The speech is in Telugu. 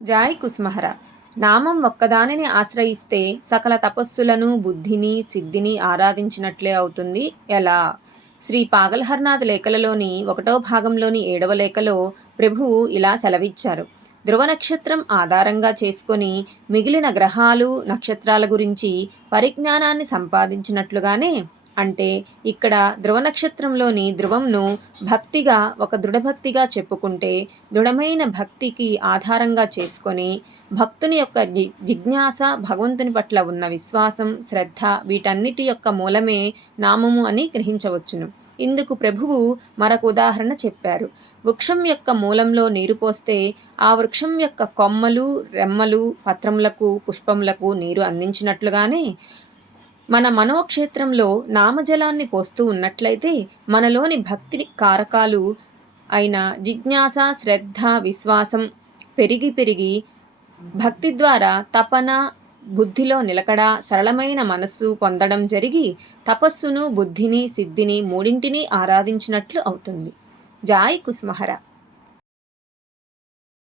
జాయ్ కుస్మహర. నామం ఒక్కదానిని ఆశ్రయిస్తే సకల తపస్సులను బుద్ధిని సిద్ధిని ఆరాధించినట్లే అవుతుంది. ఎలా? శ్రీ పాగల్హర్నాథ్ లేఖలలోని ఒకటో భాగంలోని ఏడవ లేఖలో ప్రభువు ఇలా సెలవిచ్చారు. ధ్రువ నక్షత్రం ఆధారంగా చేసుకొని మిగిలిన గ్రహాలు నక్షత్రాల గురించి పరిజ్ఞానాన్ని సంపాదించినట్లుగానే అంటే ఇక్కడ ధ్రువ నక్షత్రంలోని ధ్రువంను భక్తిగా ఒక దృఢభక్తిగా చెప్పుకుంటే దృఢమైన భక్తికి ఆధారంగా చేసుకొని భక్తుని యొక్క జిజ్ఞాస భగవంతుని పట్ల ఉన్న విశ్వాసం శ్రద్ధ వీటన్నిటి యొక్క మూలమే నామము అని గ్రహించవచ్చును. ఇందుకు ప్రభువు మరొక ఉదాహరణ చెప్పారు. వృక్షం యొక్క మూలంలో నీరు పోస్తే ఆ వృక్షం యొక్క కొమ్మలు రెమ్మలు పత్రములకు పుష్పములకు నీరు అందించినట్లుగానే మన మనోక్షేత్రంలో నామజలాన్ని పోస్తూ ఉన్నట్లయితే మనలోని భక్తి కారకాలు అయిన జిజ్ఞాస శ్రద్ధ విశ్వాసం పెరిగి పెరిగి భక్తి ద్వారా తపన బుద్ధిలో నిలకడ సరళమైన మనస్సు పొందడం జరిగి తపస్సును బుద్ధిని సిద్ధిని మూడింటిని ఆరాధించినట్లు అవుతుంది. జాయ్ కుస్మహర.